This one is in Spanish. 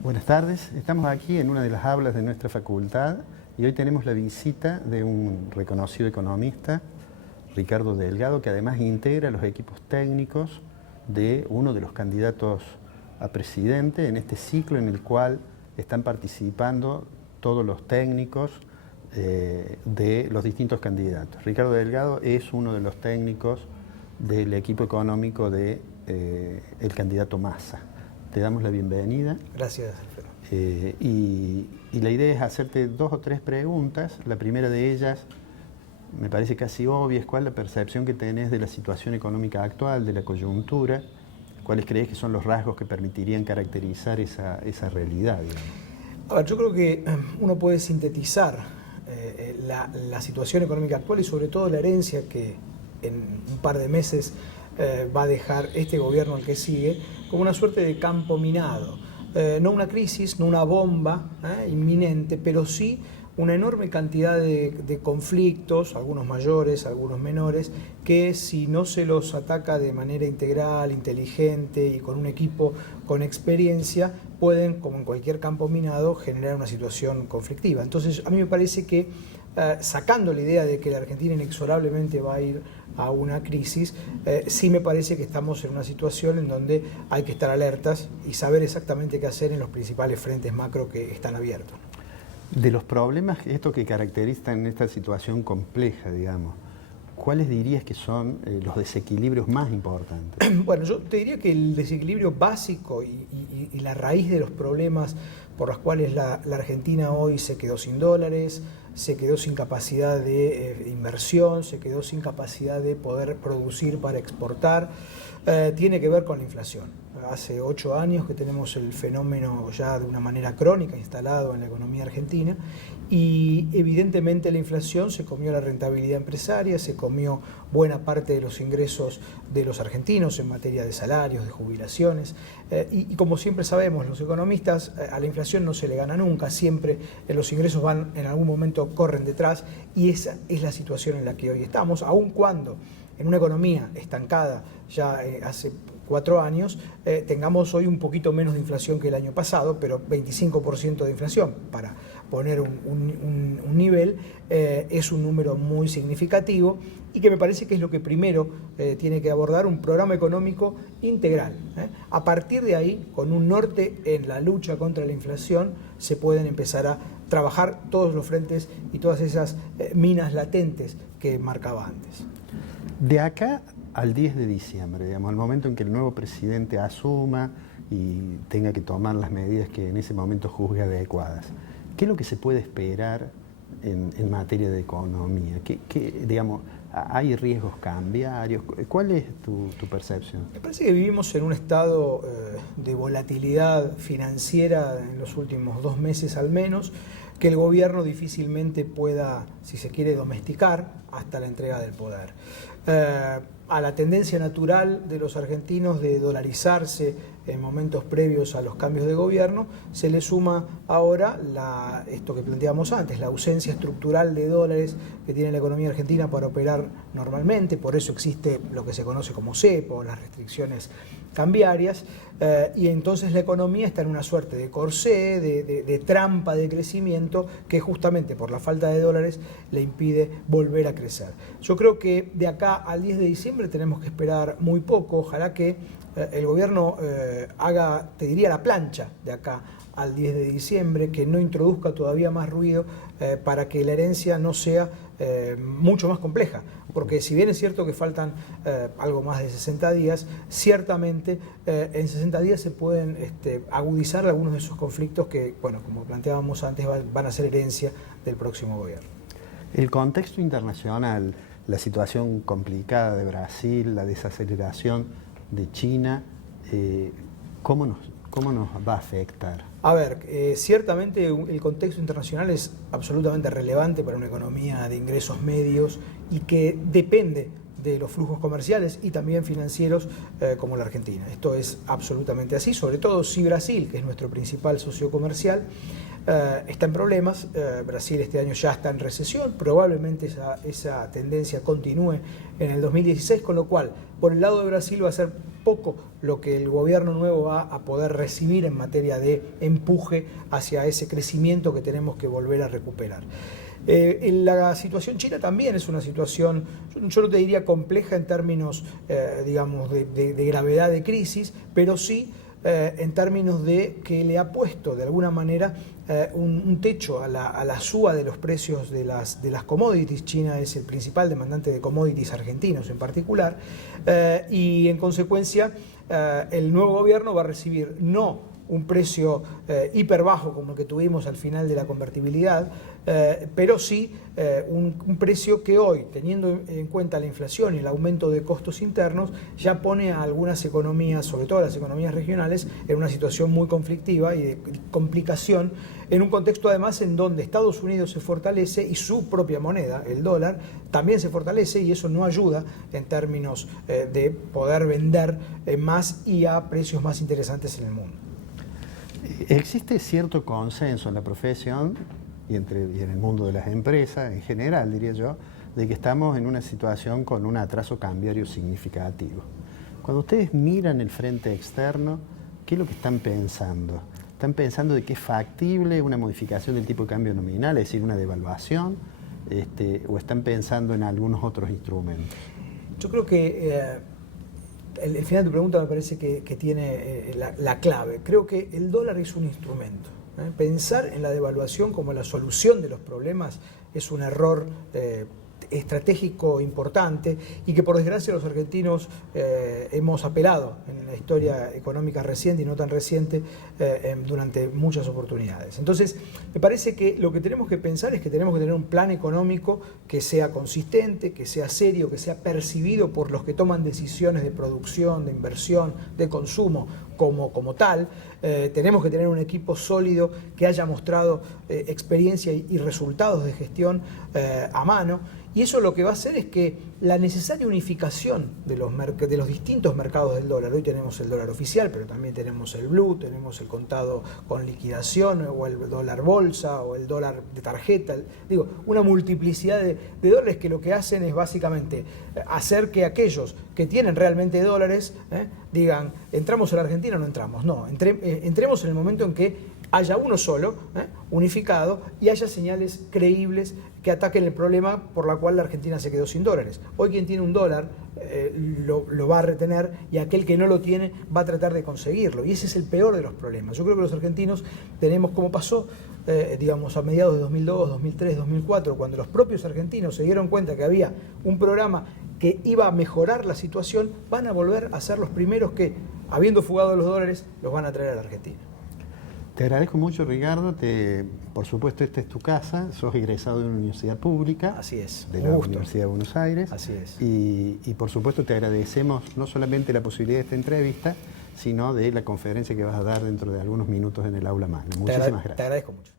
Buenas tardes, estamos aquí en una de las aulas de nuestra facultad y hoy tenemos la visita de un reconocido economista, Ricardo Delgado, que además integra los equipos técnicos de uno de los candidatos a presidente en este ciclo en el cual están participando todos los técnicos de los distintos candidatos. Ricardo Delgado es uno de los técnicos del equipo económico de el candidato Massa. Te damos la bienvenida. Gracias, Alfredo. Y la idea es hacerte 2 o 3 preguntas. La primera de ellas me parece casi obvia, es cuál es la percepción que tenés de la situación económica actual, de la coyuntura, cuáles crees que son los rasgos que permitirían caracterizar esa realidad, digamos. A ver, yo creo que uno puede sintetizar la situación económica actual y sobre todo la herencia que en un par de meses va a dejar este gobierno al que sigue como una suerte de campo minado. No una crisis, no una bomba inminente, pero sí una enorme cantidad de conflictos, algunos mayores, algunos menores, que si no se los ataca de manera integral, inteligente y con un equipo con experiencia, pueden, como en cualquier campo minado, generar una situación conflictiva. Entonces, a mí me parece que sacando la idea de que la Argentina inexorablemente va a ir a una crisis, sí me parece que estamos en una situación en donde hay que estar alertas y saber exactamente qué hacer en los principales frentes macro que están abiertos. De los problemas, esto que caracterizan esta situación compleja, digamos, ¿cuáles dirías que son los desequilibrios más importantes? Bueno, yo te diría que el desequilibrio básico y la raíz de los problemas por los cuales la Argentina hoy se quedó sin dólares, se quedó sin capacidad de inversión, se quedó sin capacidad de poder producir para exportar, tiene que ver con la inflación. Hace 8 años que tenemos el fenómeno ya de una manera crónica instalado en la economía argentina y evidentemente la inflación se comió la rentabilidad empresaria, se comió buena parte de los ingresos de los argentinos en materia de salarios, de jubilaciones y como siempre sabemos los economistas, a la inflación no se le gana nunca, siempre los ingresos van en algún momento corren detrás y esa es la situación en la que hoy estamos, aun cuando en una economía estancada ya hace 4 años, tengamos hoy un poquito menos de inflación que el año pasado, pero 25% de inflación, para poner un nivel, es un número muy significativo y que me parece que es lo que primero tiene que abordar un programa económico integral. A partir de ahí, con un norte en la lucha contra la inflación, se pueden empezar a trabajar todos los frentes y todas esas minas latentes que marcaba antes. De acá al 10 de diciembre, digamos, al momento en que el nuevo presidente asuma y tenga que tomar las medidas que en ese momento juzgue adecuadas, ¿qué es lo que se puede esperar en materia de economía? Digamos, ¿hay riesgos cambiarios? ¿Cuál es tu percepción? Me parece que vivimos en un estado de volatilidad financiera en los últimos 2 meses al menos, que el gobierno difícilmente pueda, si se quiere, domesticar hasta la entrega del poder. A la tendencia natural de los argentinos de dolarizarse en momentos previos a los cambios de gobierno, se le suma ahora esto que planteábamos antes, la ausencia estructural de dólares que tiene la economía argentina para operar normalmente, por eso existe lo que se conoce como cepo, las restricciones cambiarias, y entonces la economía está en una suerte de corsé, de trampa de crecimiento que justamente por la falta de dólares le impide volver a crecer. Yo creo que de acá al 10 de diciembre tenemos que esperar muy poco, ojalá que el gobierno haga, te diría, la plancha de acá al 10 de diciembre, que no introduzca todavía más ruido para que la herencia no sea mucho más compleja. Porque si bien es cierto que faltan algo más de 60 días, ciertamente en 60 días se pueden agudizar algunos de esos conflictos que, bueno, como planteábamos antes, van a ser herencia del próximo gobierno. El contexto internacional, la situación complicada de Brasil, la desaceleración de China, ¿cómo nos va a afectar? A ver, ciertamente el contexto internacional es absolutamente relevante para una economía de ingresos medios y que depende de los flujos comerciales y también financieros como la Argentina. Esto es absolutamente así, sobre todo si Brasil, que es nuestro principal socio comercial, está en problemas. Brasil este año ya está en recesión, probablemente esa tendencia continúe en el 2016, con lo cual por el lado de Brasil va a ser poco lo que el gobierno nuevo va a poder recibir en materia de empuje hacia ese crecimiento que tenemos que volver a recuperar. La situación china también es una situación, yo no te diría compleja en términos, digamos, de gravedad de crisis, pero sí en términos de que le ha puesto de alguna manera un techo a la suba de los precios de las commodities. China es el principal demandante de commodities argentinos en particular, y en consecuencia el nuevo gobierno va a recibir no un precio hiper bajo como el que tuvimos al final de la convertibilidad, pero sí un precio que hoy, teniendo en cuenta la inflación y el aumento de costos internos, ya pone a algunas economías, sobre todo a las economías regionales, en una situación muy conflictiva y de complicación, en un contexto además en donde Estados Unidos se fortalece y su propia moneda, el dólar, también se fortalece, y eso no ayuda en términos de poder vender más y a precios más interesantes en el mundo. Existe cierto consenso en la profesión y en el mundo de las empresas en general, diría yo, de que estamos en una situación con un atraso cambiario significativo. Cuando ustedes miran el frente externo, ¿qué es lo que están pensando? ¿Están pensando de que es factible una modificación del tipo de cambio nominal, es decir, una devaluación, o están pensando en algunos otros instrumentos? Yo creo que el final de tu pregunta me parece que tiene la clave. Creo que el dólar es un instrumento. Pensar en la devaluación como la solución de los problemas es un error estratégico importante, y que por desgracia los argentinos hemos apelado en la historia económica reciente y no tan reciente durante muchas oportunidades. Entonces, me parece que lo que tenemos que pensar es que tenemos que tener un plan económico que sea consistente, que sea serio, que sea percibido por los que toman decisiones de producción, de inversión, de consumo como tal. Tenemos que tener un equipo sólido que haya mostrado experiencia y resultados de gestión a mano. Y eso lo que va a hacer es que la necesaria unificación de los distintos mercados del dólar, hoy tenemos el dólar oficial, pero también tenemos el blue, tenemos el contado con liquidación, o el dólar bolsa, o el dólar de tarjeta, una multiplicidad de dólares que lo que hacen es básicamente hacer que aquellos que tienen realmente dólares digan, ¿entramos a la Argentina o no entramos? No, entremos en el momento en que haya uno solo, unificado, y haya señales creíbles que ataquen el problema por la cual la Argentina se quedó sin dólares. Hoy quien tiene un dólar lo va a retener, y aquel que no lo tiene va a tratar de conseguirlo, y ese es el peor de los problemas. Yo creo que los argentinos tenemos, como pasó a mediados de 2002, 2003, 2004, cuando los propios argentinos se dieron cuenta que había un programa que iba a mejorar la situación, van a volver a ser los primeros que, habiendo fugado los dólares, los van a traer a la Argentina. Te agradezco mucho, Ricardo. Por supuesto, esta es tu casa. Sos egresado de una universidad pública. Así es. De la Universidad de Buenos Aires. Así es. Y por supuesto te agradecemos no solamente la posibilidad de esta entrevista, sino de la conferencia que vas a dar dentro de algunos minutos en el aula magna. Muchísimas gracias. Te agradezco mucho.